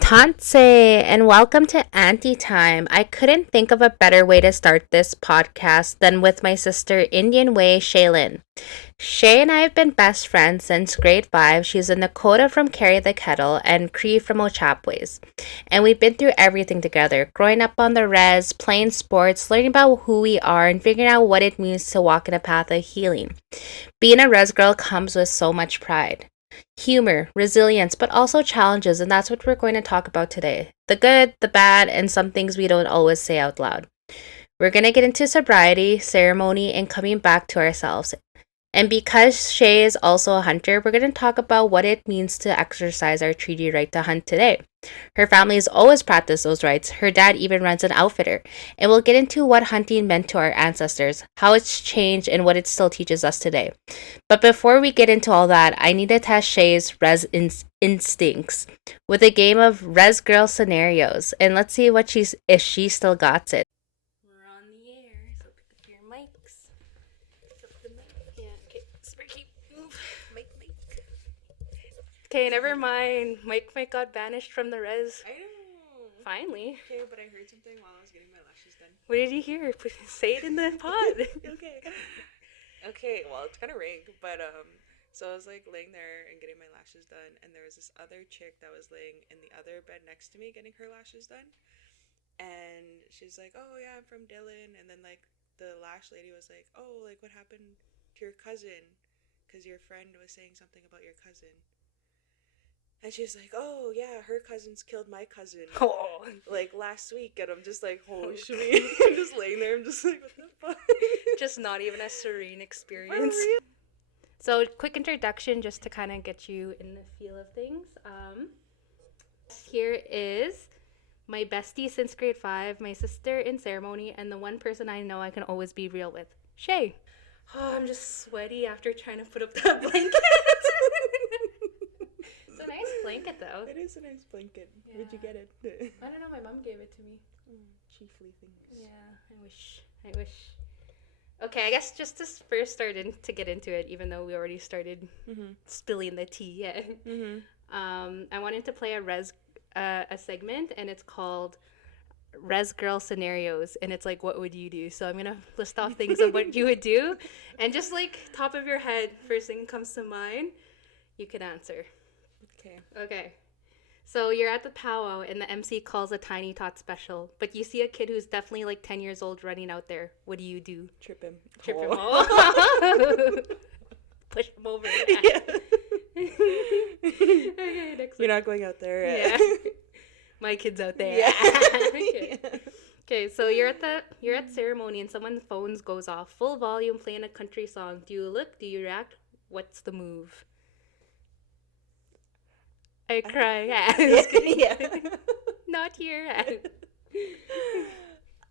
Tanse, and welcome to AunTea Time. I couldn't think of a better way to start this podcast than with my sister Indian Way, Shaelynne. Shay and I have been best friends since grade 5. She's a Nakoda from Carry the Kettle and Cree from Ochapowace. And we've been through everything together, growing up on the res, playing sports, learning about who we are, and figuring out what it means to walk in a path of healing. Being a Rez Girl comes with so much pride. Humor, resilience, but also challenges, and that's what we're going to talk about today. The good, the bad, and some things we don't always say out loud. We're going to get into sobriety, ceremony, and coming back to ourselves. And because Shay is also a hunter, we're going to talk about what it means to exercise our treaty right to hunt today. Her family has always practiced those rights. Her dad even runs an outfitter. And we'll get into what hunting meant to our ancestors, how it's changed, and what it still teaches us today. But before we get into all that, I need to test Shay's instincts with a game of Rez Girl Scenarios. And let's see if she still got it. We're on the air, so pick up your mics. Pick up the mic. Yeah, okay. Sparky, move. Mic. Okay, never mind. Mic got banished from the res. I know. Finally. Okay, but I heard something while I was getting my lashes done. What did you hear? Say it in the pod. Okay, well, it's kind of rank, but, so I was, like, laying there and getting my lashes done, and there was this other chick that was laying in the other bed next to me getting her lashes done, and she's like, oh, yeah, I'm from Dillon, and then, like, the lash lady was like, oh, like, what happened to your cousin? Because your friend was saying something about your cousin. And she's like, oh, yeah, her cousins killed my cousin, like, last week. And I'm just like, holy shit. I'm just laying there. I'm just like, what the fuck? Just not even a serene experience. So, quick introduction just to kind of get you in the feel of things. Here is my bestie since grade 5, my sister in ceremony, and the one person I know I can always be real with, Shay. Oh, I'm just sweaty after trying to put up that blanket. It's a nice blanket, though. It is a nice blanket. Yeah. Where'd you get it? I don't know. My mom gave it to me. Chiefly things. Yeah, I wish. Okay, I guess just to first start to get into it, even though we already started spilling the tea. Yeah. I wanted to play a segment, and it's called Rez Girl Scenarios, and it's like, what would you do? So I'm gonna list off things of what you would do, and just like top of your head, first thing comes to mind, you could answer. Okay. So you're at the powwow and the MC calls a tiny tot special, but you see a kid who's definitely like 10 years old running out there. What do you do? Trip him. Oh. Push him over. Yeah. Okay, next You're not going out there. Yeah. My kid's out there. Yeah. Okay. Okay, so you're at ceremony and someone's phone goes off, full volume, playing a country song. Do you look? Do you react? What's the move? I cry. Yeah. Not here.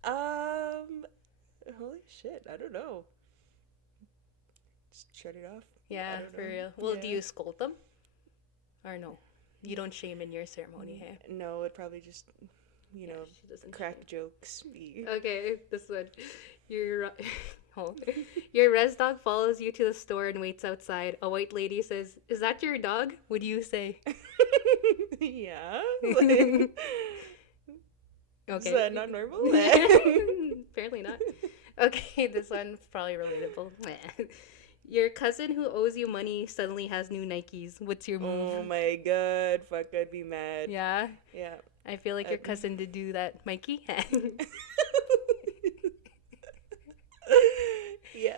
Holy shit, I don't know. Just shut it off. Yeah, for real. Well, do you scold them? Or no? You don't shame in your ceremony, hey? No, it'd probably just, crack jokes. Okay, this one. Your res dog follows you to the store and waits outside. A white lady says, "Is that your dog?" What do you say? Yeah. Okay. Is that not normal? Apparently not. Okay, this one's probably relatable. Your cousin who owes you money suddenly has new Nikes. What's your move? Oh my god, fuck, I'd be mad. Yeah? Yeah. I feel like your cousin did do that, Mikey. Yeah.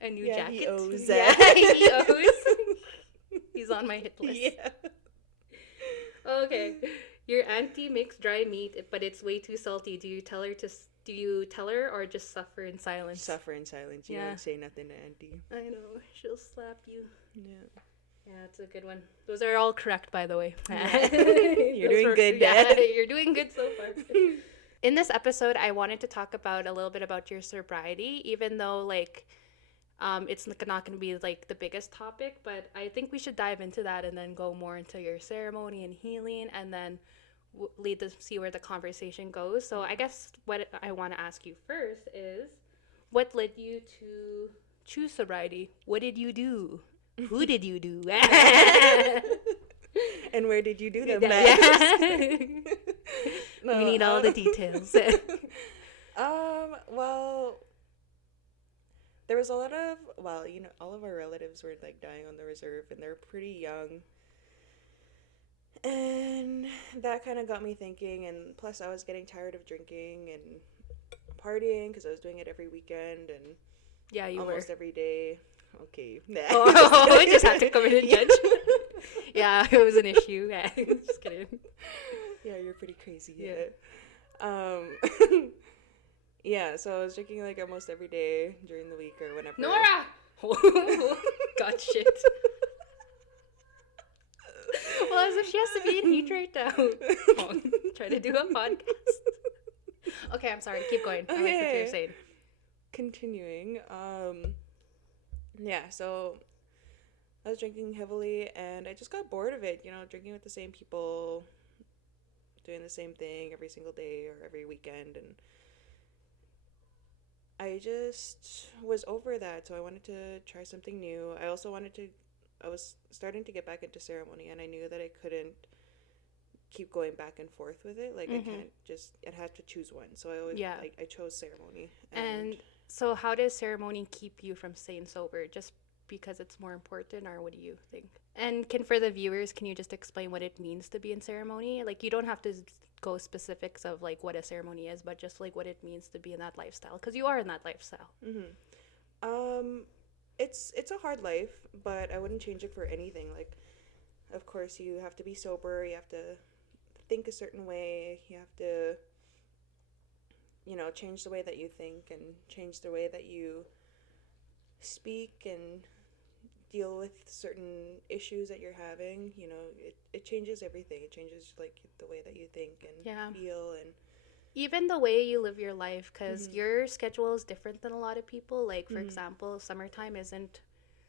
A new jacket. He owes. Yeah, he owes. He's on my hit list. Yeah. Okay. Your auntie makes dry meat, but it's way too salty. Do you tell her or just suffer in silence? Suffer in silence. You don't say nothing to auntie. I know. She'll slap you. Yeah. Yeah, that's a good one. Those are all correct, by the way. You're doing good, Dad. Yeah, you're doing good so far. In this episode, I wanted to talk about a little bit about your sobriety, even though, like, it's not going to be, like, the biggest topic, but I think we should dive into that and then go more into your ceremony and healing, and then see where the conversation goes. So I guess what I want to ask you first is, what led you to choose sobriety? What did you do? Who did you do? And where did you do them Yeah. No, We need all the details. well, there was a lot of, well, all of our relatives were like dying on the reserve and they're pretty young. And that kind of got me thinking. And plus, I was getting tired of drinking and partying because I was doing it every weekend and Yeah, you almost were. every day. Okay. Oh, I just have to come in and judge. Yeah, it was an issue. Yeah, just kidding. Yeah, you're pretty crazy. Yeah. Yeah, so I was drinking like almost every day during the week or whenever. Nora! God, shit. Well, as if she has to be in heat right now. Oh, try to do a podcast. Okay, I'm sorry. Keep going. I like what you're saying. Continuing. Yeah, so I was drinking heavily and I just got bored of it, drinking with the same people, doing the same thing every single day or every weekend, and I just was over that, so I wanted to try something new. I was starting to get back into ceremony and I knew that I couldn't keep going back and forth with it. Like, Mm-hmm. I had to choose one. So I always, Yeah. I chose ceremony. And so how does ceremony keep you from staying sober? Just because it's more important, or what do you think? And for the viewers, can you just explain what it means to be in ceremony? Like, you don't have to go specifics of like what a ceremony is, but just like what it means to be in that lifestyle, because you are in that lifestyle. It's a hard life, but I wouldn't change it for anything. Like, of course, you have to be sober. You have to think a certain way. You have to, change the way that you think and change the way that you speak and deal with certain issues that you're having. It changes everything. It changes like the way that you think and feel, and even the way you live your life, because your schedule is different than a lot of people. Like, for example, summertime isn't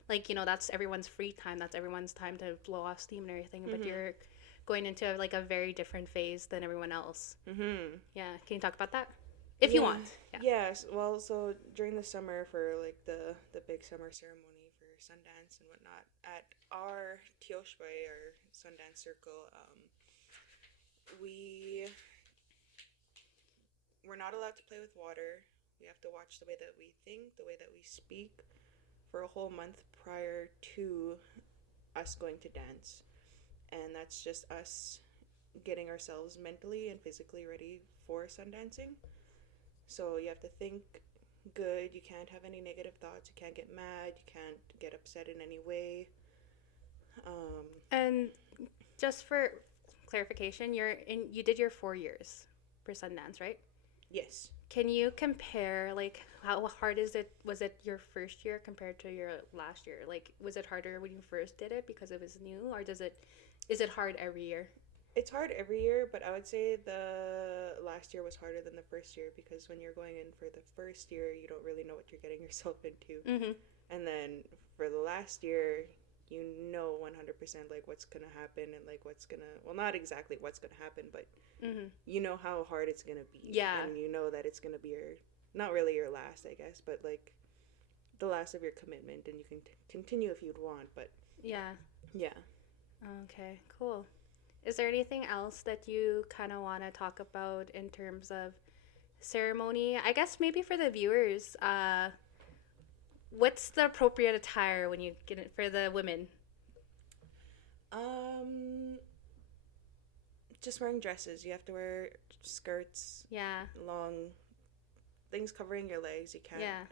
like, that's everyone's free time, that's everyone's time to blow off steam and everything, but you're going into like a very different phase than everyone else. Yeah, can you talk about that if you want? Yes. Well, so during the summer, for like the big summer ceremony for Sundance and whatnot, at our Tioshbai, our Sundance circle, we're not allowed to play with water. We have to watch the way that we think, the way that we speak, for a whole month prior to us going to dance. And that's just us getting ourselves mentally and physically ready for sundancing. So you have to think good. You can't have any negative thoughts. You can't get mad. You can't get upset in any way. And just for clarification, you did your 4 years for Sundance, right? Yes. Can you compare, like, how hard was it your first year compared to your last year? Like, was it harder when you first did it because it was new, or is it hard every year? It's hard every year, but I would say the last year was harder than the first year, because when you're going in for the first year, you don't really know what you're getting yourself into. And then for the last year, 100% like what's gonna happen, and like well, not exactly what's gonna happen, but you know how hard it's gonna be. Yeah. And you know that it's gonna be not really your last, I guess, but like the last of your commitment, and you can continue if you'd want, but yeah. Okay, cool. Is there anything else that you kind of want to talk about in terms of ceremony? I guess maybe for the viewers, what's the appropriate attire when you get it for the women? Just wearing dresses. You have to wear skirts. Yeah. Long things covering your legs. You can't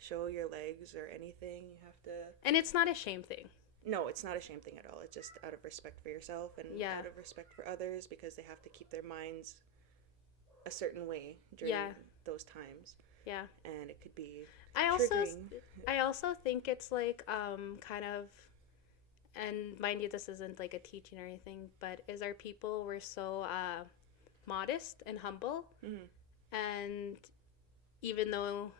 show your legs or anything. You have to. And it's not a shame thing. No, it's not a shame thing at all. It's just out of respect for yourself and out of respect for others, because they have to keep their minds a certain way during those times. Yeah. And it could be triggering. I also think it's like kind of, and mind you, this isn't like a teaching or anything, but our people were so modest and humble. And even though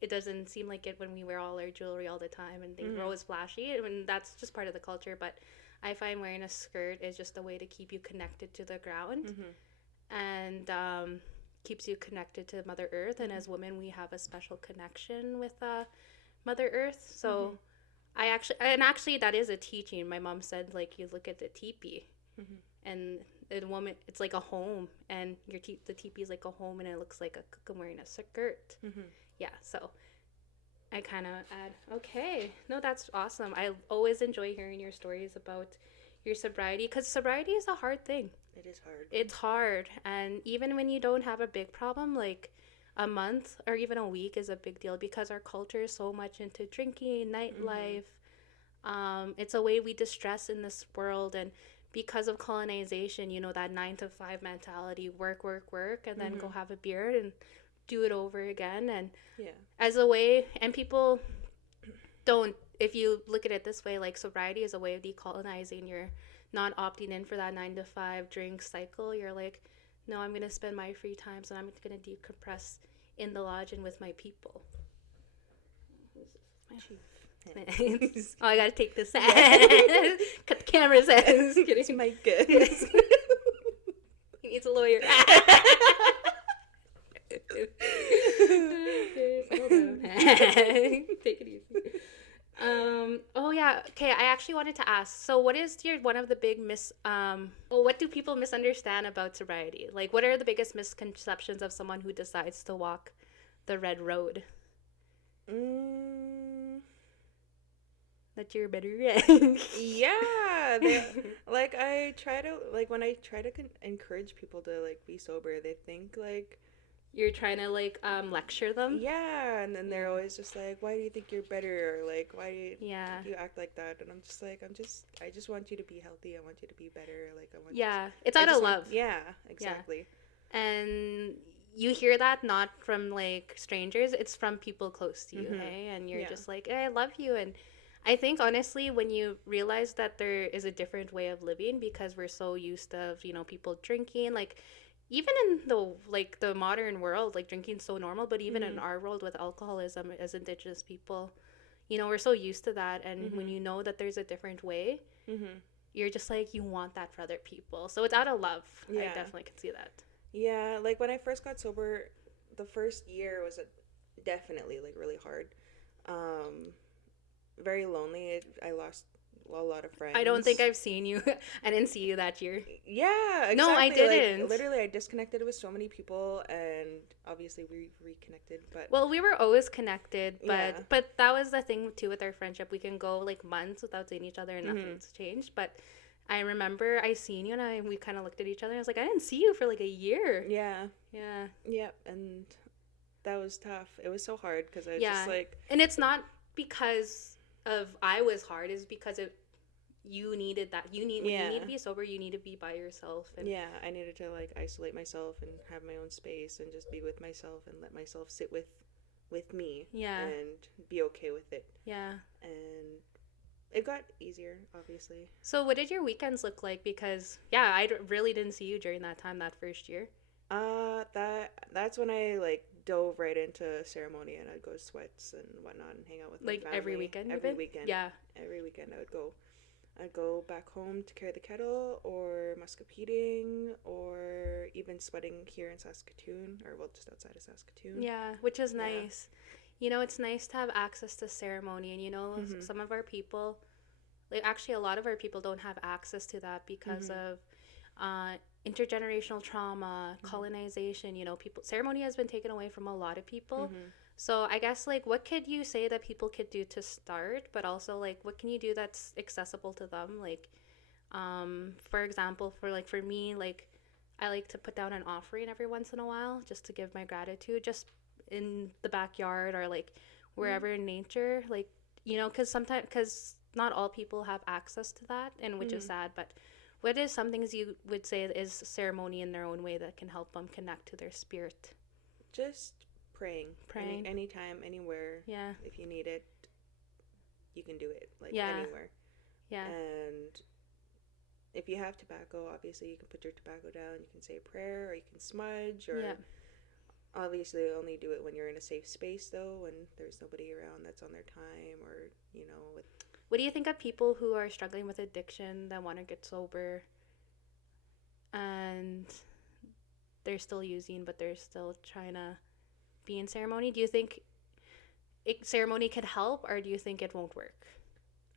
it doesn't seem like it when we wear all our jewelry all the time and things are always flashy, I mean, that's just part of the culture, but I find wearing a skirt is just a way to keep you connected to the ground and keeps you connected to Mother Earth. And as women, we have a special connection with Mother Earth. So actually that is a teaching. My mom said, like, you look at the teepee And the woman, it's like a home, and the teepee is like a home, and it looks like a cook wearing a skirt. Yeah, so I kind of add, okay, no, that's awesome. I always enjoy hearing your stories about your sobriety, because sobriety is a hard thing. It is hard. It's hard, and even when you don't have a big problem, like a month or even a week is a big deal, because our culture is so much into drinking, nightlife. It's a way we distress in this world, and because of colonization, you know, that 9 to 5 mentality, work, work, work, and then go have a beer and do it over again. And as a way, and people don't, if you look at it this way, like sobriety is a way of decolonizing. You're not opting in for that 9 to 5 drink cycle. You're like, no, I'm going to spend my free times and I'm going to decompress in the lodge and with my people. Thanks. Oh, I gotta take this out. Cut the cameras out. It's my good. He needs a lawyer. Take it easy. Oh yeah. Okay, I actually wanted to ask. So, what is one of the big what do people misunderstand about sobriety? Like, what are the biggest misconceptions of someone who decides to walk the red road? That you're better. Yeah, like when I try to encourage people to like be sober, they think like you're trying to like lecture them. Yeah, and then they're always just like, why do you think you're better, or like, why do you act like that? And I'm just like, I just want you to be healthy. I want you to be better. Like, I want it's out of love. Yeah, exactly. Yeah. And you hear that not from like strangers, it's from people close to you. Hey, and you're just like, hey, I love you. And I think honestly, when you realize that there is a different way of living, because we're so used to, you know, people drinking, like even in the modern world, like drinking's so normal, but even in our world with alcoholism as Indigenous people, you know, we're so used to that. And when you know that there's a different way, you're just like, you want that for other people. So it's out of love. I definitely can see that. Yeah, like when I first got sober, the first year was definitely like really hard. Very lonely. I lost a lot of friends. I don't think I've seen you. I didn't see you that year. Yeah, exactly. No, I didn't. Like, literally, I disconnected with so many people, and obviously we reconnected. But well, we were always connected, but that was the thing too with our friendship. We can go like months without seeing each other, and nothing's changed. But I remember I seen you, and we kind of looked at each other. And I was like, I didn't see you for like a year. Yeah. And that was tough. It was so hard because I was just like, and it's not because of I was hard, is because you needed that. You need to be sober, you need to be by yourself. And I needed to like isolate myself and have my own space and just be with myself and let myself sit with me and be okay with it. And it got easier, obviously. So what did your weekends look like? Because I really didn't see you during that time, that first year. That's when I like dove right into ceremony, and I'd go to sweats and whatnot and hang out with my family. Every weekend? Every weekend. Every weekend I would go. I'd go back home to carry the kettle, or muscapeting, or even sweating here in Saskatoon, or well, just outside of Saskatoon. Yeah, which is nice. You know, it's nice to have access to ceremony, and you know, some of our people, like actually a lot of our people don't have access to that because of intergenerational trauma, colonization. You know, ceremony has been taken away from a lot of people. So I guess like what could you say that people could do to start, but also like what can you do that's accessible to them? Like for example, for me, like I like to put down an offering every once in a while just to give my gratitude, just in the backyard or like wherever in nature, like, you know, because not all people have access to that, and which is sad. But what is some things you would say is ceremony in their own way that can help them connect to their spirit? Just praying. Anytime, anywhere. Yeah. If you need it, you can do it. Like anywhere. Yeah. And if you have tobacco, obviously you can put your tobacco down. You can say a prayer, or you can smudge, or obviously only do it when you're in a safe space, though, when there's nobody around that's on their time, or you know. What do you think of people who are struggling with addiction that want to get sober, and they're still using, but they're still trying to be in ceremony? Do you think ceremony could help, or do you think it won't work?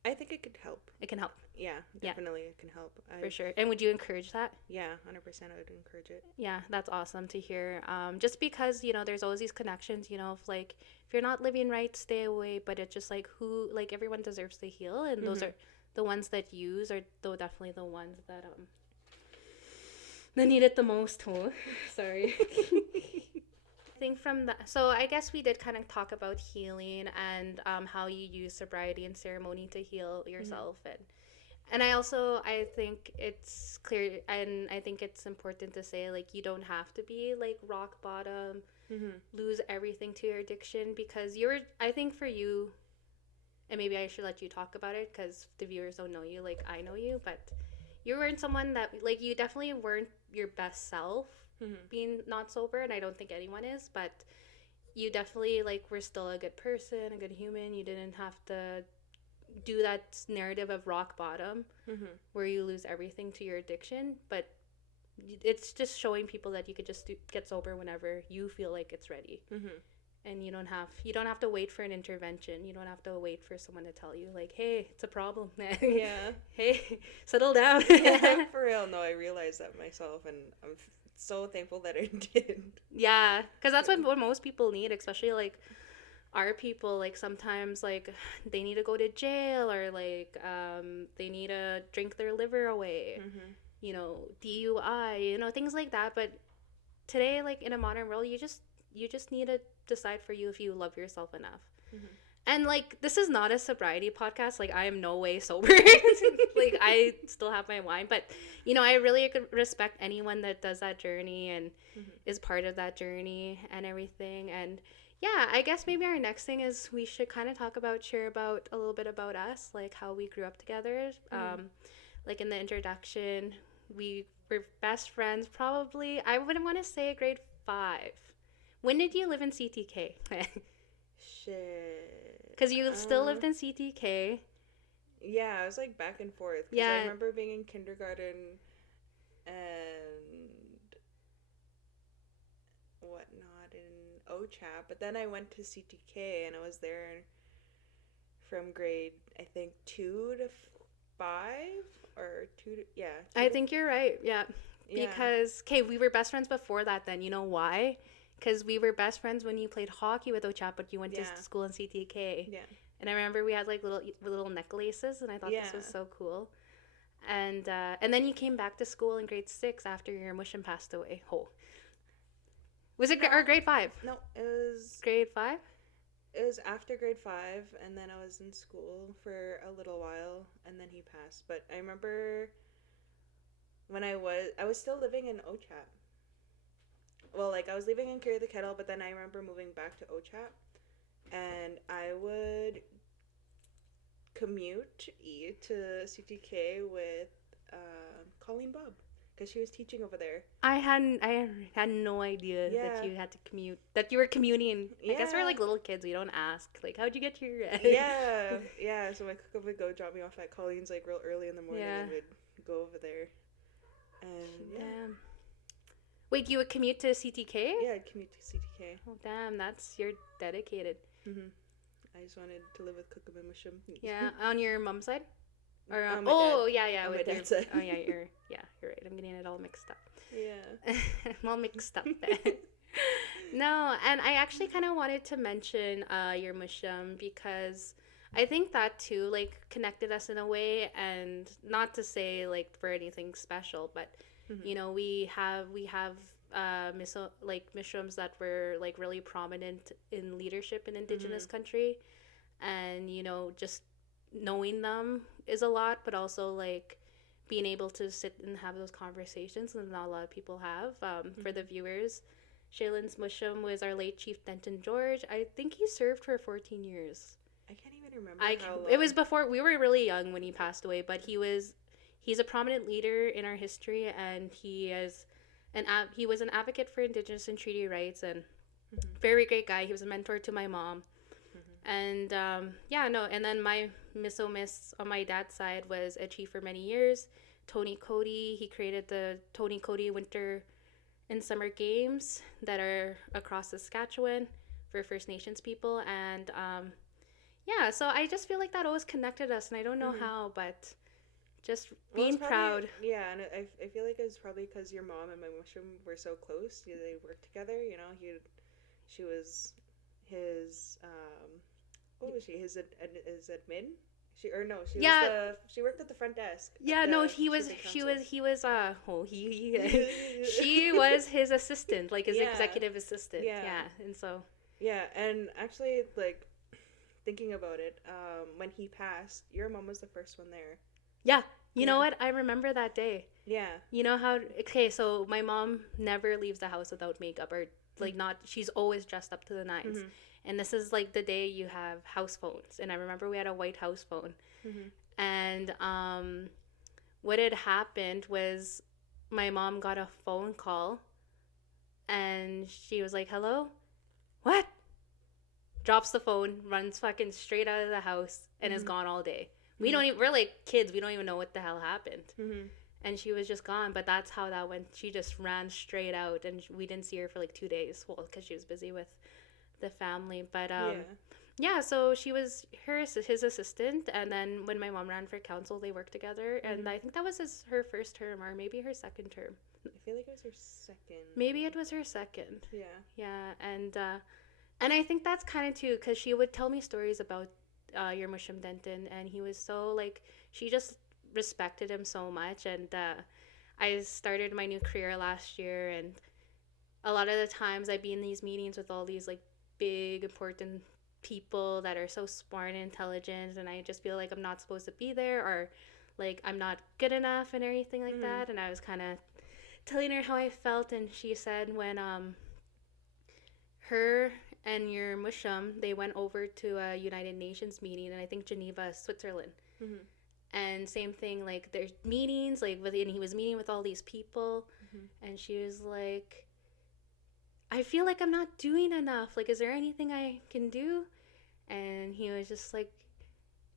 I think it could help. It can help. Yeah, Yeah, definitely it can help. for sure. And would you encourage that? Yeah, 100% I would encourage it. Yeah, that's awesome to hear. Just because, there's always these connections, of like, if you're not living right, stay away. But it's just like like everyone deserves to heal. And those Mm-hmm. are the ones that use are though definitely the ones that need it the most. Oh, sorry. I think from the so I guess we did kind of talk about healing and how you use sobriety and ceremony to heal Mm-hmm. yourself and I think it's clear and I think it's important to say like you don't have to be like rock bottom, Mm-hmm. lose everything to your addiction because you're I think for you and maybe I should let you talk about it because the viewers don't know you like I know you, but you weren't someone that like you definitely weren't your best self Mm-hmm. being not sober and I don't think anyone is, but you definitely like were still a good person, a good human. You didn't have to do that narrative of rock bottom Mm-hmm. where you lose everything to your addiction, but it's just showing people that you could just get sober whenever you feel like it's ready. Mm-hmm. And you don't have to wait for an intervention. You don't have to wait for someone to tell you like, "Hey, it's a problem." Yeah. Hey, settle down. Yeah, for real. No, I realized that myself, and I'm so thankful that I did. Yeah, cuz that's what most people need, especially like our people like sometimes like they need to go to jail or like they need to drink their liver away, Mm-hmm. DUI, things like that. But today like in a modern world you just need to decide for you if you love yourself enough. Mm-hmm. And like this is not a sobriety podcast, like I am no way sober. Like I still have my wine, but I really respect anyone that does that journey and Mm-hmm. is part of that journey and everything. And yeah, I guess maybe our next thing is we should kind of share about a little bit about us, like how we grew up together. Mm-hmm. Like in the introduction, we were best friends probably, I wouldn't want to say grade 5. When did you live in CTK? Shit. Because you still lived in CTK. Yeah, I was like back and forth because I Yeah, remember being in kindergarten and whatnot in Ochap, but then I went to CTK and I was there from grade I think 2 to 5 or I think you're right. Yeah. yeah. Because, okay, we were best friends before that then. You know why? Because we were best friends when you played hockey with Ochapowace, but you went Yeah. to school in CTK. Yeah. And I remember we had like little necklaces, and I thought this was Yeah. so cool. And then you came back to school in grade 6 after your mushroom passed away. Oh, was it or grade 5? No, it was Grade 5? it was after grade 5 and then I was in school for a little while and then he passed. But I remember when I was still living in Ochap. Well, like I was living in Cree the Kettle, but then I remember moving back to Ochap and I would commute to CTK with Colleen Bob because she was teaching over there. I had no idea Yeah. that you had to commute, that you were commuting. I guess we're Yeah. like little kids. We don't ask. Like, how'd you get to your Yeah, yeah. So my cook would go drop me off at Colleen's like real early in the morning Yeah. and would go over there. And yeah, Damn. Wait, you would commute to CTK? yeah, I'd commute to CTK. Oh, damn, you're dedicated. Mm-hmm. I just wanted to live with Cookum and Mushum. Yeah, on your mom's side? Or On my yeah, on with my dad's side. Oh yeah, you're right. I'm getting it all mixed up. Yeah. I'm all mixed up. No, and I actually kind of wanted to mention your mushum because I think that too like connected us in a way, and not to say like for anything special, but Mm-hmm. we have mushrooms that were like really prominent in leadership in indigenous Mm-hmm. country, and just knowing them is a lot, but also like being able to sit and have those conversations and not a lot of people have. For the viewers, Shaylynne's mushroom was our late chief Denton George. I think he served for 14 years. I can't even remember how long. It was before we were really young when he passed away, but he's a prominent leader in our history, and he was an advocate for Indigenous and treaty rights, and Mm-hmm. very great guy. He was a mentor to my mom, Mm-hmm. and yeah, no. And then my miss on my dad's side was a chief for many years, Tony Cody. He created the Tony Cody Winter and Summer Games that are across Saskatchewan for First Nations people, and yeah. So I just feel like that always connected us, and I don't know Mm-hmm. how, but just Well, it's being probably, proud. yeah, and I feel like it's probably because your mom and my mushroom were so close. Yeah, they worked together. You know, she was his what was she? His admin. She or no, she was Yeah, she worked at the front desk at yeah, no, the shipping council. he was, she was his assistant, like his Yeah, executive assistant. yeah, Yeah, and so, yeah, and actually, like thinking about it, when he passed, your mom was the first one there. yeah, you know Yeah, what? I remember that day. yeah. You know how, okay, so my mom never leaves the house without makeup or like Mm-hmm. not, she's always dressed up to the nines. Mm-hmm. And this is like the day you have house phones. And I remember we had a white house phone. Mm-hmm. And what had happened was my mom got a phone call and she was like, "Hello? What?" Drops the phone, runs fucking straight out of the house, and is Mm-hmm. gone all day. We Mm-hmm. don't even, we're like kids, we don't even know what the hell happened. Mm-hmm. And she was just gone, but that's how that went. She just ran straight out, and we didn't see her for like 2 days. Well, because she was busy with the family. But Yeah. yeah, so she was his assistant, and then when my mom ran for council, they worked together, and Mm-hmm. I think that was her first term or maybe her second term. I feel like it was her second. Maybe it was her second. Yeah. Yeah, and I think that's kind of too because she would tell me stories about your Mushum Denton, and he was so like she just respected him so much, and I started my new career last year, and a lot of the times I'd be in these meetings with all these like big important people that are so smart and intelligent, and I just feel like I'm not supposed to be there or like I'm not good enough and everything like Mm-hmm. that. And I was kind of telling her how I felt, and she said when her and your mushum they went over to a United Nations meeting, and I think Geneva, Switzerland. Mm-hmm. And same thing, like there's meetings like with, and he was meeting with all these people, Mm-hmm. and she was like, I feel like I'm not doing enough. Like, is there anything I can do? And he was just like,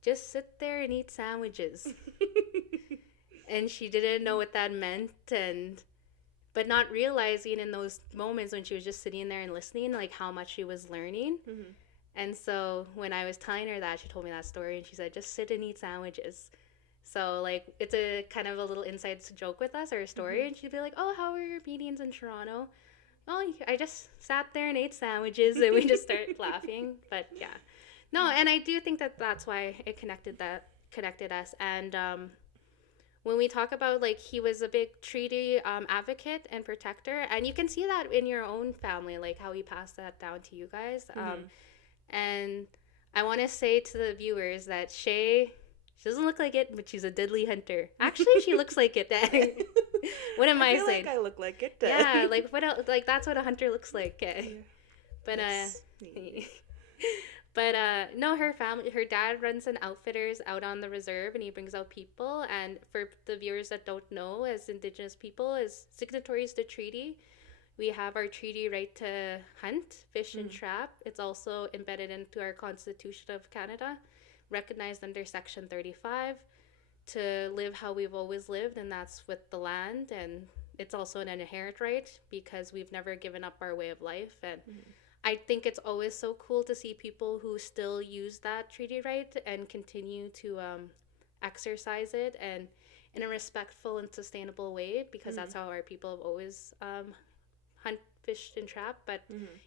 just sit there and eat sandwiches. And she didn't know what that meant, and but not realizing in those moments when she was just sitting there and listening, like how much she was learning. Mm-hmm. And so when I was telling her that, she told me that story, and she said, just sit and eat sandwiches. So like it's a kind of a little inside joke with us or a story, Mm-hmm. and she'd be like, "Oh, how were your meetings in Toronto?" "Oh, I just sat there and ate sandwiches," and we just started laughing. But yeah, no, and I do think that that's why it connected us. And when we talk about like he was a big treaty advocate and protector, and you can see that in your own family, like how he passed that down to you guys. Mm-hmm. And I want to say to the viewers that Shay, she doesn't look like it, but she's a deadly hunter. Actually, she looks like it. What am I feel saying? like I look like it. Yeah, like what else? Like that's what a hunter looks like. Yeah. But Yes. but no, her family, her dad runs an outfitters out on the reserve, and he brings out people. And for the viewers that don't know, as Indigenous people, as signatories to treaty, we have our treaty right to hunt, fish, and trap. It's also embedded into our Constitution of Canada, recognized under Section 35, to live how we've always lived, and that's with the land. And it's also an inherent right because we've never given up our way of life. And I think it's always so cool to see people who still use that treaty right and continue to exercise it and in a respectful and sustainable way, because that's how our people have always hunt, fished, and trapped. But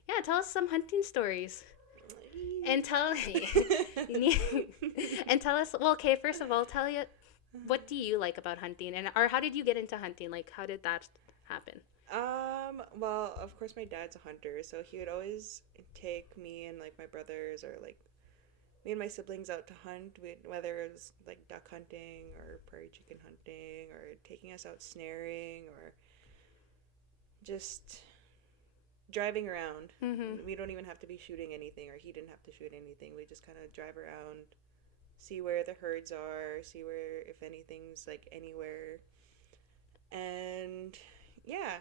yeah, tell us some hunting stories. And tell and tell us, well, okay, first of all, tell you what do you like about hunting, and or how did you get into hunting? Like how did that happen? Well, of course my dad's a hunter, so he would always take me and like my brothers or like me and my siblings out to hunt, whether it was like duck hunting or prairie chicken hunting or taking us out snaring or just driving around. Mm-hmm. We don't even have to be shooting anything, or he didn't have to shoot anything. We just kind of drive around, see where the herds are, see where if anything's like anywhere. And yeah,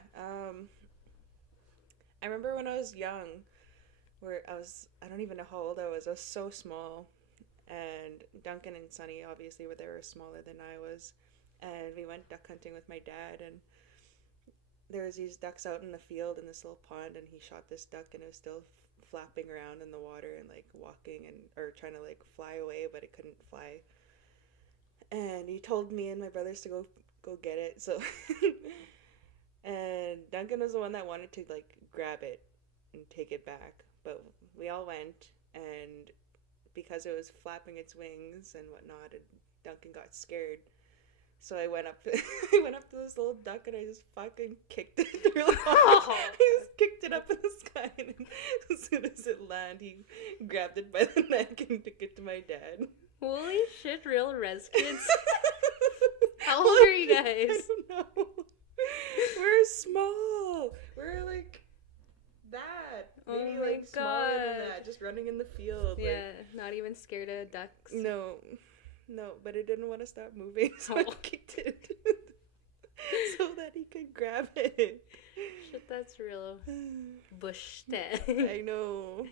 I remember when I was young, where I don't even know how old I was so small. And Duncan and Sunny obviously were there, smaller than I was. And we went duck hunting with my dad, and there was these ducks out in the field in this little pond, and he shot this duck, and it was still flapping around in the water and like walking and or trying to like fly away, but it couldn't fly. and he told me and my brothers to go get it. So, and Duncan was the one that wanted to like grab it and take it back, but we all went, and because it was flapping its wings and whatnot, and Duncan got scared. So I went up, I went up to this little duck and I just fucking kicked it real hard. I just kicked it up in the sky, and as soon as it landed, he grabbed it by the neck and took it to my dad. Holy shit, real Rez kids. How old are you guys? I don't know. We're small. We're like that. Maybe like smaller than that. Just running in the field. Yeah, like, not even scared of ducks. No, but it didn't want to stop moving, so I kicked it so that he could grab it. Shit, that's real bush. I know.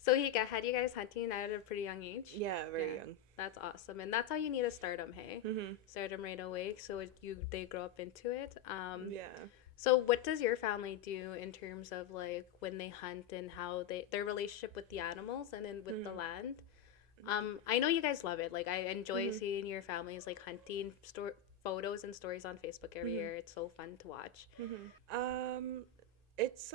So he had you guys hunting at a pretty young age? Yeah, very young. That's awesome, and that's how you need to start them. Hey, start them right away, so they grow up into it. Yeah. So what does your family do in terms of like when they hunt and how their relationship with the animals and then with the land? I know you guys love it. Like I enjoy seeing your families like hunting photos and stories on Facebook every year. It's so fun to watch. It's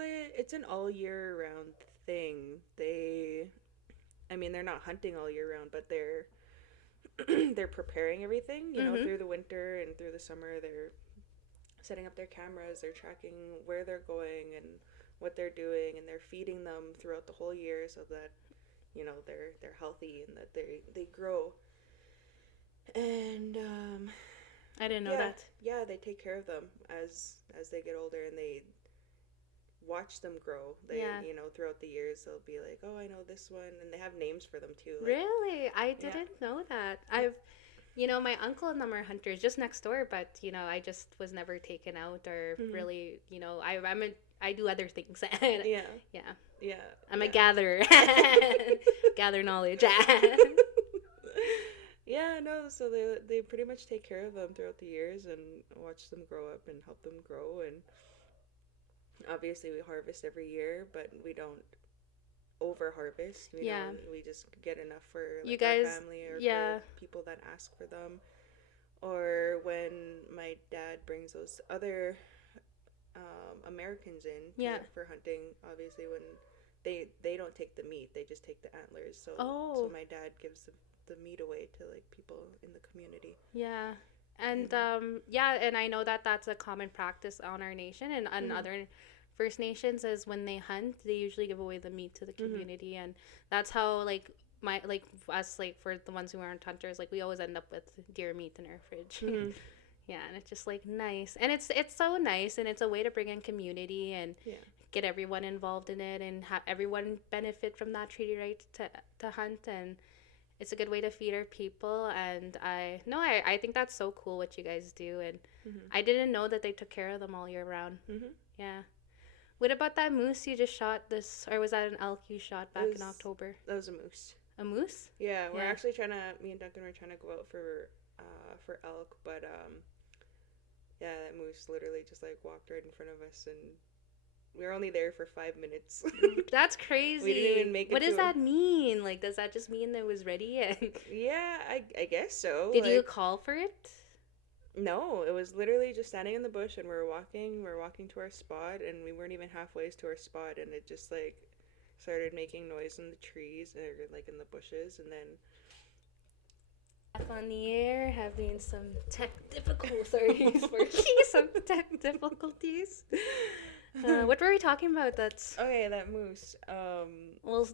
an all year round thing. They're not hunting all year round, but they're preparing everything, you know, through the winter and through the summer. They're setting up their cameras, they're tracking where they're going and what they're doing, and they're feeding them throughout the whole year so that, you know, they're healthy and that they grow. And I didn't know that. Yeah, they take care of them as they get older, and they watch them grow. You know, throughout the years they'll be like, oh, I know this one, and they have names for them too. Like, really? I didn't know that. You know, my uncle and them are hunters just next door, but you know, I just was never taken out or really, you know, I do other things. I'm a gatherer. Gather knowledge. So they pretty much take care of them throughout the years and watch them grow up and help them grow. And obviously we harvest every year, but we don't over harvest. We just get enough for like, you guys, our family or for people that ask for them. Or when my dad brings those other Americans in for hunting, obviously when they don't take the meat, they just take the antlers. So my dad gives the meat away to like people in the community. Yeah. And and I know that that's a common practice on our nation and other First Nations, is when they hunt, they usually give away the meat to the community, and that's how like us, like for the ones who aren't hunters, like we always end up with deer meat in our fridge. Yeah, and it's just like nice, and it's so nice, and it's a way to bring in community and get everyone involved in it and have everyone benefit from that treaty right to hunt, and it's a good way to feed our people. And I think that's so cool what you guys do, and I didn't know that they took care of them all year round. Yeah. What about that moose you just shot or was that an elk you shot back in October? That was a moose. A moose? Yeah, we're actually me and Duncan were trying to go out for elk, but that moose literally just like walked right in front of us, and we were only there for 5 minutes. That's crazy. We didn't even make it. What does that mean? Like, does that just mean that it was ready? Yeah, I guess so. Did you call for it? No, it was literally just standing in the bush, and we were walking to our spot, and we weren't even halfway to our spot, and it just like started making noise in the trees or like in the bushes, and then back on the air having some tech difficulties. What were we talking about? That moose. Well,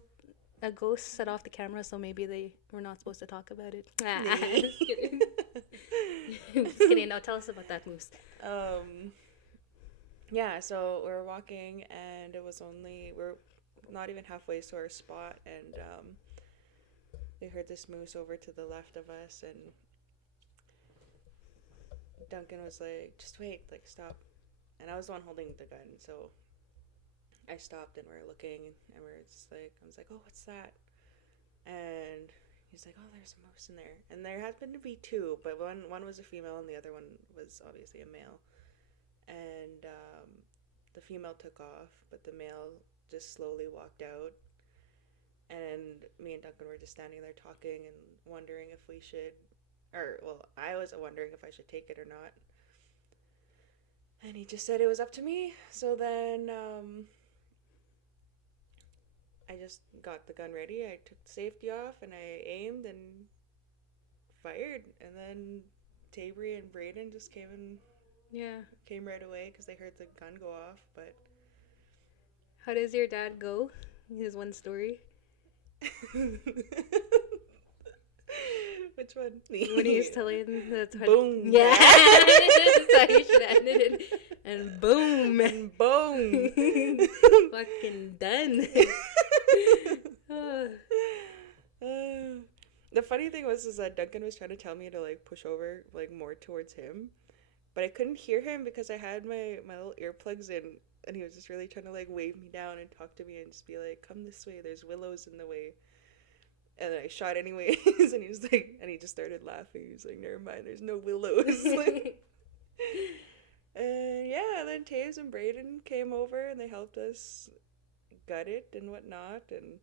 a ghost set off the camera, so maybe we're not supposed to talk about it. Just kidding. Just kidding. No, tell us about that moose. So we were walking, and we're not even halfway to our spot, and we heard this moose over to the left of us, and Duncan was like, just wait, like stop. And I was the one holding the gun, so I stopped, and we're looking, and we're just like, I was like, oh, what's that? And he's like, oh, there's a moose in there. And there happened to be two, but one was a female, and the other one was obviously a male. And the female took off, but the male just slowly walked out. And me and Duncan were just standing there talking and wondering if we should or well, I was wondering if I should take it or not. And he just said it was up to me. So then I just got the gun ready. I took the safety off and I aimed and fired. And then Tabry and Braden just came right away because they heard the gun go off. But How does your dad go? His one story. Which one? When he was telling the boom. Yeah. That's how you should end it. And boom. And boom. Fucking done. The funny thing was that Duncan was trying to tell me to like push over like more towards him, but I couldn't hear him because I had my little earplugs in, and he was just really trying to like wave me down and talk to me and just be like, "Come this way. There's willows in the way." And then I shot anyways, and he was like, and he just started laughing. He was like, "Never mind. There's no willows." And yeah, then Taves and Braden came over and they helped us gut it and whatnot and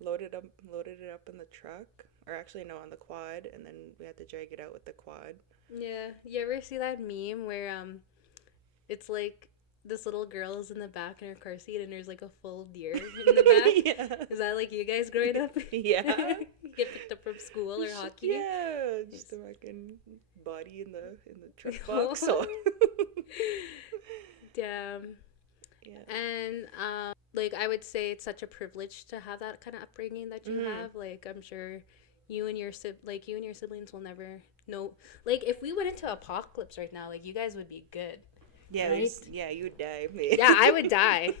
loaded it up in the truck, or actually no, on the quad, and then we had to drag it out with the quad. Yeah, you ever see that meme where it's like this little girl is in the back in her car seat and there's like a full deer in the back? Yeah. Is that like you guys growing up? Yeah. You get picked up from school or hockey? Yeah, just a fucking body in the truck box. Damn. Yeah. And like I would say it's such a privilege to have that kind of upbringing that you have. Like I'm sure you and your siblings will never know. Like if we went into apocalypse right now, like you guys would be good. Yeah, right? You would die. Yeah, I would die.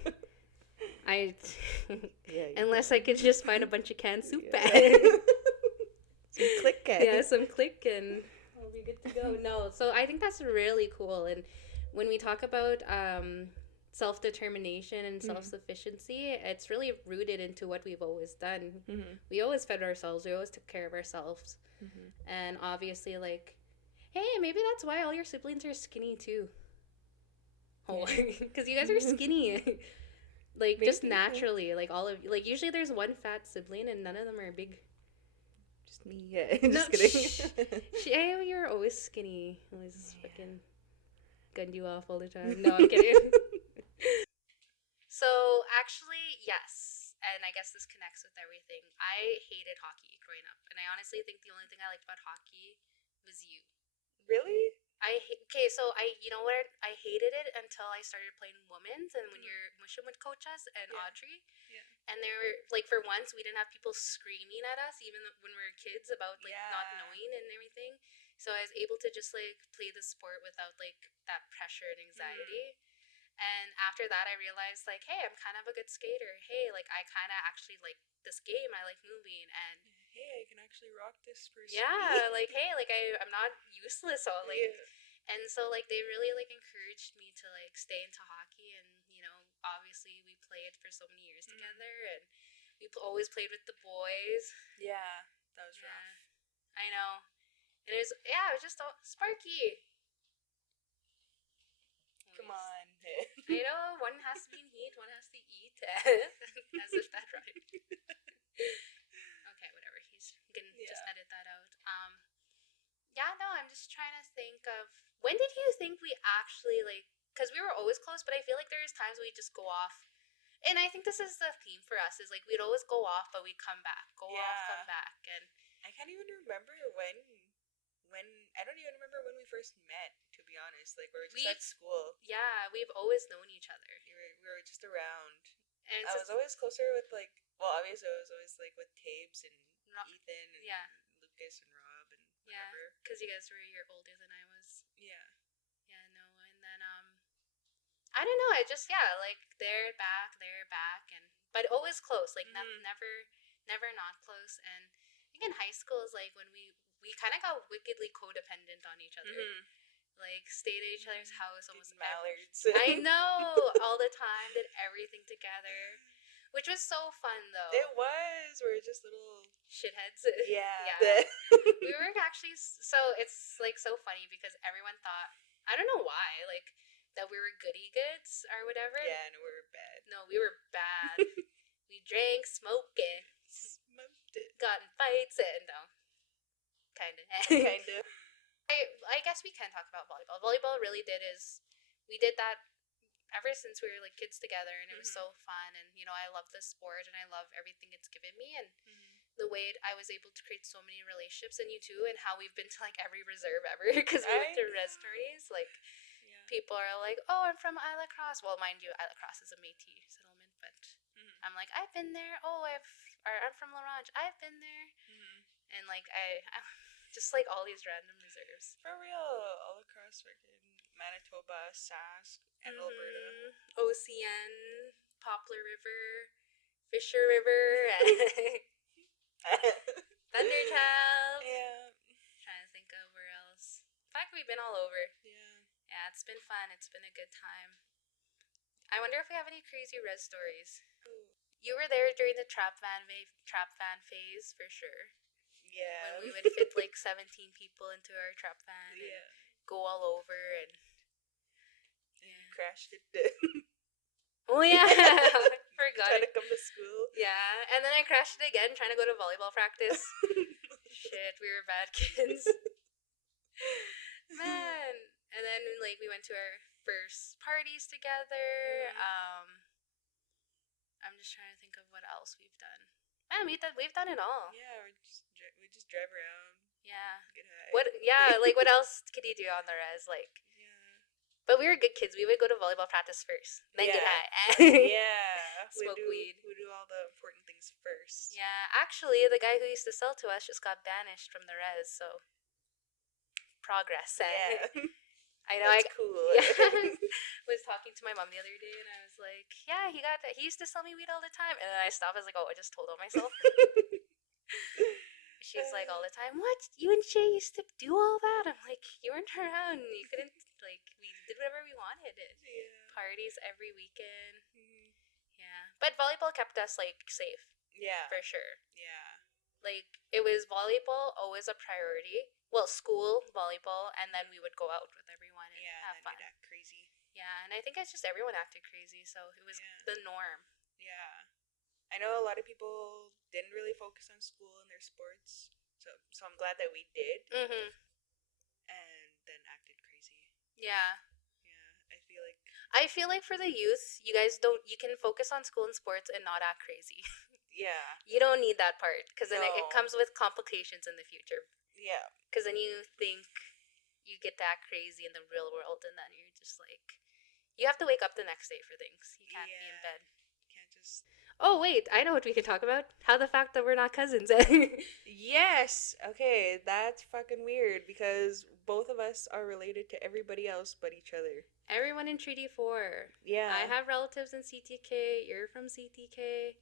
Yeah, unless I could just find a bunch of canned soup bags. Some click. Yeah, some click and I'll be good to go. No, so I think that's really cool. And when we talk about self-determination and self-sufficiency, it's really rooted into what we've always done. We always fed ourselves. We always took care of ourselves. And obviously, like, hey, maybe that's why all your siblings are skinny too. Oh, because you guys are skinny. Like, maybe. Just naturally. Like, all of you. Like, usually there's one fat sibling and none of them are big. Just me, yeah. Just kidding. Shay, you're always skinny. Always fucking gunned you off all the time. No, I'm kidding. So, actually, yes. And I guess this connects with everything. I hated hockey growing up. And I honestly think the only thing I liked about hockey was you. Really? So you know what? I hated it until I started playing women's, and when your Mushin would coach us and Audrey, and they were like, for once, we didn't have people screaming at us, even when we were kids, about like not knowing and everything. So I was able to just like play the sport without like that pressure and anxiety. And after that, I realized like, hey, I'm kind of a good skater. Hey, like I kind of actually like this game. I like moving and. Hey, I can actually rock this person. Yeah, like hey, like I'm not useless. All like, and so like they really like encouraged me to like stay into hockey, and you know, obviously we played for so many years together, and we always played with the boys. Yeah, that was rough. I know, and it was just all Sparky. Come on. I know, one has to be in heat, one has to eat. As if that right. Okay, whatever. He's gonna just edit that out. Yeah, no, I'm just trying to think of when did you think we actually like? Because we were always close, but I feel like there's times we just go off, and I think this is the theme for us. Is like we'd always go off, but we'd come back, go off, come back, and I can't even remember when I don't even remember when we first met. To be honest, like we were just at school. Yeah, we've always known each other. We were just around, and I was always closer with like. Well, obviously, I was always like with Tabes and Ethan and Lucas and Rob and whatever. Because you guys were a year older than I was. Yeah. Yeah, no, and then I don't know. I just like they're back, and but always close. Like never not close. And I think in high school is like when we kind of got wickedly codependent on each other. Like stayed at each other's house almost mallards. I know all the time. Did everything together. Which was so fun, though. It was. We were just little shitheads. Yeah. We were actually so it's like so funny because everyone thought I don't know why like that we were goody goods or whatever. Yeah, no, we were bad. No, we were bad. We drank, smoked it, got in fights, and no. Kind of. Kind of. I guess we can talk about volleyball. Volleyball really we did that ever since we were like kids together, and it was so fun. And I love the sport, and I love everything it's given me, and the way I was able to create so many relationships, and you too, and how we've been to like every reserve ever because we went to res tourneys. Like people are like, "Oh, I'm from Isla Crosse." Well, mind you, Isla Crosse is a Métis settlement, but I'm like, "I've been there." Oh, I'm from La Ronge. I've been there, and like I'm just like all these random reserves. For real, all across freaking Manitoba, Sask, and Alberta. OCN, Poplar River, Fisher River, Thunderchild. Yeah. Trying to think of where else. In fact, we've been all over. Yeah, it's been fun. It's been a good time. I wonder if we have any crazy res stories. Ooh. You were there during the trap van phase for sure. Yeah. When we would fit like 17 people into our trap van and go all over and crashed it. Oh yeah, I forgot. Trying to come to school. Yeah, and then I crashed it again trying to go to volleyball practice. Shit, we were bad kids. Man. And then like we went to our first parties together. I'm just trying to think of what else we've done. Man, we've done it all. Yeah, we just drive around. Yeah. Get high. Like what else could you do on the res? Like but we were good kids. We would go to volleyball practice first, then get high. Smoke weed. We do all the important things first. Yeah, actually, the guy who used to sell to us just got banished from the res, so progress. Yeah. I know. That's cool. Yeah. Was talking to my mom the other day, and I was like, "Yeah, he got that. He used to sell me weed all the time." And then I stopped. I was like, "Oh, I just told on myself." She's like all the time, "What? You and Shay used to do all that?" I'm like, "You weren't around. You couldn't, like, we did whatever we wanted. Parties every weekend. Yeah. But volleyball kept us, like, safe. Yeah. For sure. Yeah. Like, it was volleyball always a priority. Well, school, volleyball, and then we would go out with everyone and have fun. Act crazy. Yeah, and I think it's just everyone acted crazy, so it was the norm. Yeah. I know a lot of people didn't really focus on school and their sports, so I'm glad that we did. And then acted crazy. Yeah. Yeah, I feel like for the youth, you can focus on school and sports and not act crazy. Yeah. You don't need that part, because then it comes with complications in the future. Yeah. Because then you think you get to act crazy in the real world, and then you're just like, you have to wake up the next day for things. You can't be in bed. You can't just... Oh, wait, I know what we can talk about. How the fact that we're not cousins. Yes! Okay, that's fucking weird, because both of us are related to everybody else but each other. Everyone in Treaty 4. Yeah. I have relatives in CTK. You're from CTK.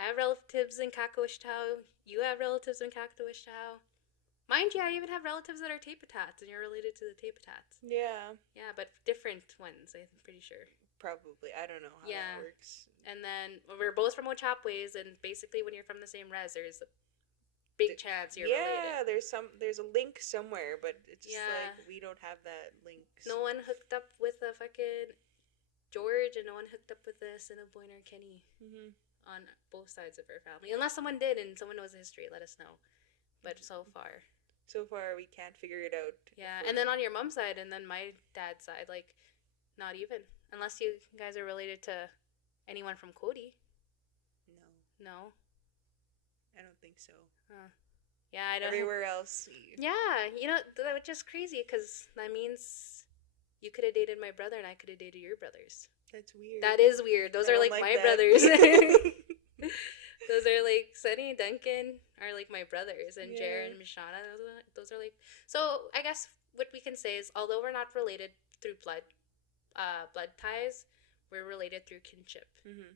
I have relatives in Kakawishitao. You have relatives in Kakawishitao. Mind you, I even have relatives that are Tapetats, and you're related to the Tapetats. Yeah. Yeah, but different ones, I'm pretty sure. Probably. I don't know how that works. And then we're both from Ochapowace, and basically when you're from the same res, there's a big chance you're related. Yeah, there's a link somewhere, but it's just like we don't have that link. No one hooked up with a fucking George, and no one hooked up with a Cinnabon or Kenny on both sides of our family. Unless someone did, and someone knows the history, let us know. But so far we can't figure it out. Yeah, and then on your mom's side, and then my dad's side, like, not even. Unless you guys are related to anyone from Cody. No? I don't think so. Yeah, I don't. Everywhere else. Yeah, which is crazy, because that means you could have dated my brother, and I could have dated your brothers. That's weird. That is weird. Those are like my brothers. Those are like Sunny and Duncan are like my brothers, and Jared and Mishana. Those are like. So I guess what we can say is, although we're not related through blood ties, we're related through kinship.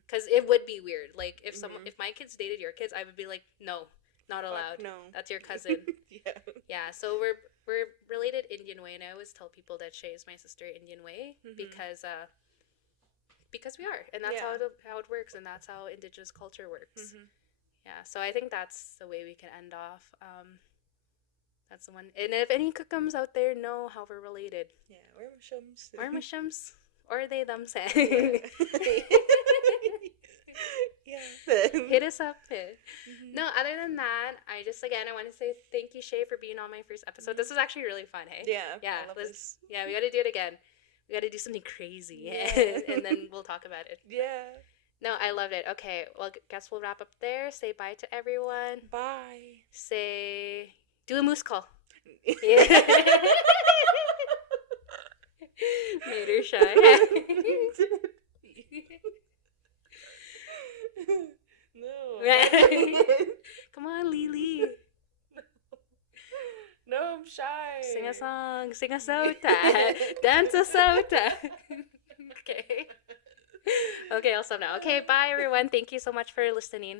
Because it would be weird. Like if if my kids dated your kids, I would be like, no, not allowed. No, that's your cousin. Yeah. So we're related Indian way, and I always tell people that Shay is my sister Indian way because we are, and that's how it works, and that's how Indigenous culture works. Yeah, so I think that's the way we can end off. That's the one. And if any cookums out there know how we're related. Yeah, we're mushums. Or they them say. Yeah. Hit us up. Mm-hmm. No, other than that, I just again I want to say thank you, Shay, for being on my first episode. This was actually really fun, hey? Yeah. Yeah. I love this. Yeah, we gotta do it again. We gotta do something crazy. Yeah. And then we'll talk about it. Yeah. No, I loved it. Okay, well guess we'll wrap up there. Say bye to everyone. Bye. Say do a moose call. Yeah. Later, Shy. No. Come on, Lily. No, I'm shy. Sing a song. Sing a sota. Dance a sota. Okay. Okay, I'll stop now. Okay, bye everyone. Thank you so much for listening.